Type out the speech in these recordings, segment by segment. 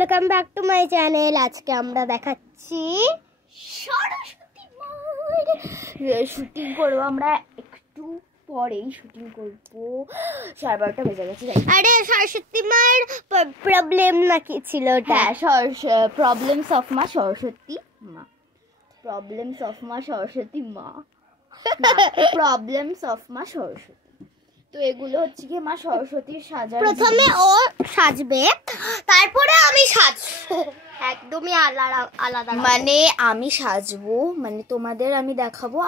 Welcome back to my channel. আজকে আমরা দেখাচ্ছি সরস্বতী মায়ের শুটিং করবো। আমরা একটু পরেই শুটিং করবো, 12:30 বেজে গেছে। আরে সরস্বতী মায়ের প্রবলেম নাকি ছিল ওটা? প্রবলেমস অফ মা সরস্বতী মা, প্রবলেমস অফ মা সরস্বতী মা, প্রবলেমস অফ মা সরস্বতী। তো এগুলো হচ্ছে কি মা সরস্বতীর সাজার। প্রথমে ও সাজবে, তারপরে আমি সাজবো। একদমই আলাদা আলাদা। মানে আমি সাজবো, মানে তোমাদের আমি দেখাবো।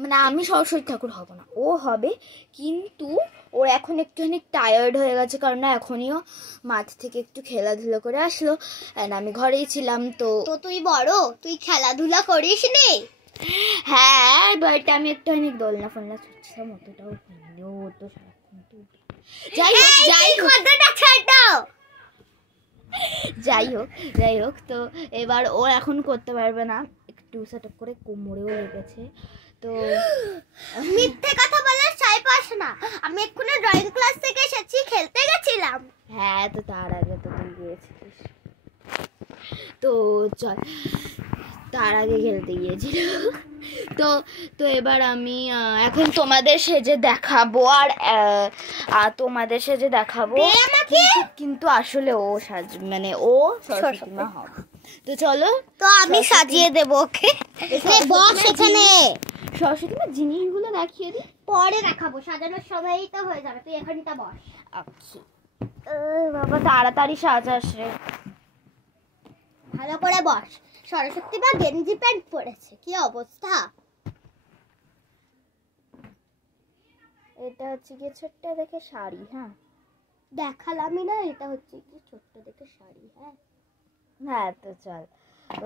মানে আমি সরস্বতী ঠাকুর হব না, ও হবে। কিন্তু ও এখন একটুখানি টায়ার্ড হয়ে গেছে, কারণ না এখনইও মাঠ থেকে একটু খেলাধুলো করে আসলো। আমি ঘরেই ছিলাম। তো তুই বড়, তুই খেলাধুলা করিস নি? হ্যাঁ, বাট আমি একটুখানি দোলনা ফোলনা ছুটছিলাম, অতটাও ও তো সারাক্ষণ তো যাই হোক। তো এবার ও এখন করতে পারবে না, একটু সেটআপ করে কোমরেও লেগেছে। তো মিথ্যে কথা বলার চাই পাস না। আমি এক্ষুনি ড্রয়িং ক্লাস থেকে এসেছি, খেলতে গেছিলাম। হ্যাঁ, তো তার আগে তো তুই গিয়েছিস। তো চল, তার আগে খেলতে গিয়েছিল। তো এবার আমি এখন তোমাদের সেজে দেখাবো, আর তোমাদের সেজে দেখাবো। কিন্তু আসলে ও মানে ও সরস্বতী মা হবে। তো চলো, তো আমি সাজিয়ে দেবো ওকে। বস এখানে সরস্বতী মা জিনিসগুলো দেখিয়ে দিই, পরে দেখাবো। সাজানোর সময়ই তো হয়ে যাবে, তুই এখানটা বস। আচ্ছা বাবা, তাড়াতাড়ি সাজাস রে, ভালো করে বস। সরস্বতী মা গেঞ্জি প্যান্ট পরেছে, কি অবস্থা। এটা হচ্ছে কি ছোট্ট দেখে শাড়ি। হ্যাঁ, দেখালামই না, এটা হচ্ছে কি ছোট্ট দেখে শাড়ি। হ্যাঁ তো চল,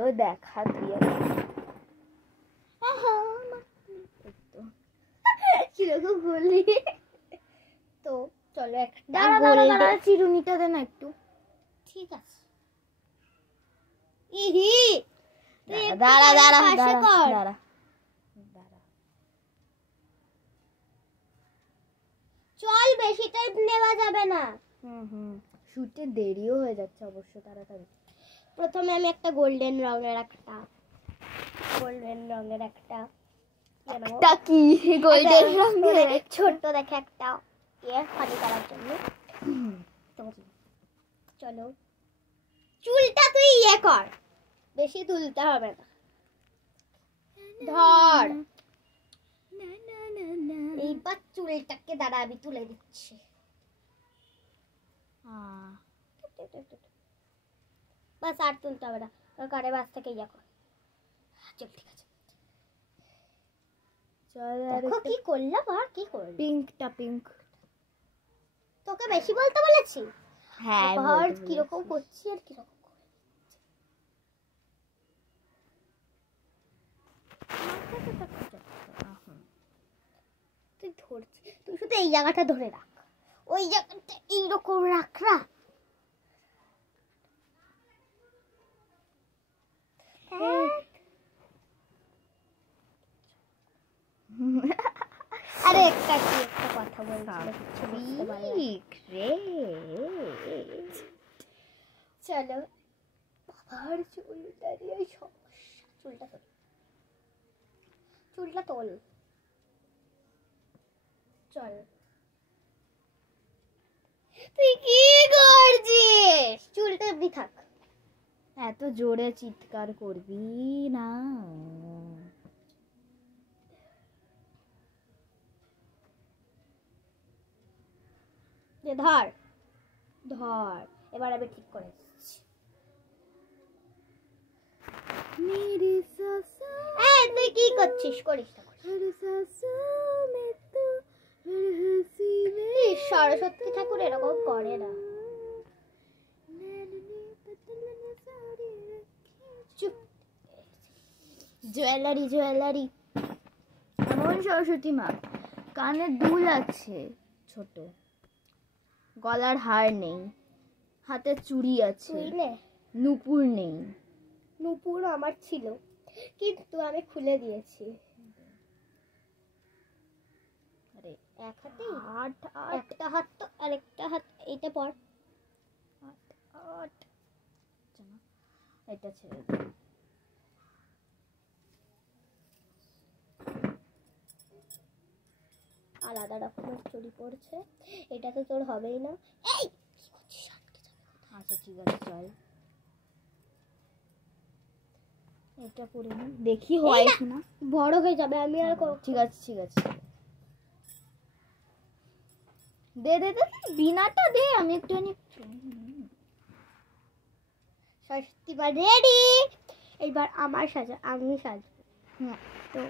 ও দেখা তুই কিরকম বললি। তো চলো একটা চিরুনিটা দে না একটু। ঠিক আছে। ইহি দাঁড়া দাঁড়া দাঁড়া, চল, বেশি টাইম নেওয়া যাবে না। শুটে দেরিও হয়ে যাচ্ছে অবশ্য, তাড়াতাড়ি। প্রথমে আমি একটা গোল্ডেন রঙের একটা কি গোল্ডেন রঙের ছোট্ট দেখে একটা ফানি করার জন্য। চলো, চুলটা তুই কর, বেশি তুলতে হবে না। ধর, এইবার চুলটাকে দাঁড়া, আমি তুলে দিচ্ছি। বাস, আর তুলতে হবে না, কারে বাস থেকে কর। চল, ঠিক আছে। দেখো কি করলাম, আর কি করলাম। পিঙ্কটা পিঙ্ক। তোকে বেশি বলতে বলেছি? হ্যাঁ, আর কিরকম করছি আর কিরকম তুই ধরছিস, তুই শুধু এই জায়গাটা ধরে রাখ, ওই জায়গাটা এইরকম রাখ না। আরে একটা কথা বলছি, চলো। বাবার চুলটা দিয়ে সমস্যা, চুলটা তোল, চল। তুই কি করছিস? চুলটা এমনি থাক, এত জোরে চিৎকার করবি না। ধর ধর, এবার আমি ঠিক করে দিচ্ছি। তুই কি করছিস? করিস না। সরস্বতী ঠাকুর এরকম করে না। জুয়েলারি এমন সরস্বতী মা, কানে দুল আছে ছোট, গলার হার নেই, হাতে চুড়ি আছে, নুপুর নেই। নুপুর আমার ছিল, কিন্তু আমি খুলে দিয়েছি। আরে এক হাতে একটা হাত, তো আরেকটা হাত এইটা পর। এটা ছেড়ে দে। আলাদা রকমের চুড়ি পড়ছে, এটা তো তোর হবেই না। এই কি করছিস? আচ্ছা ঠিক আছে চল, এটা পরে নি, দেখি হয় কিনা। বড় হয়ে যাবে, আমি আর ঠিক আছে ঠিক আছে, দে দে দে, বিনাটা দে, আমি একটুখানি। সরস্বতী মা রেডি, এইবার আমার সাজা, আমি সাজবো। হুম। তো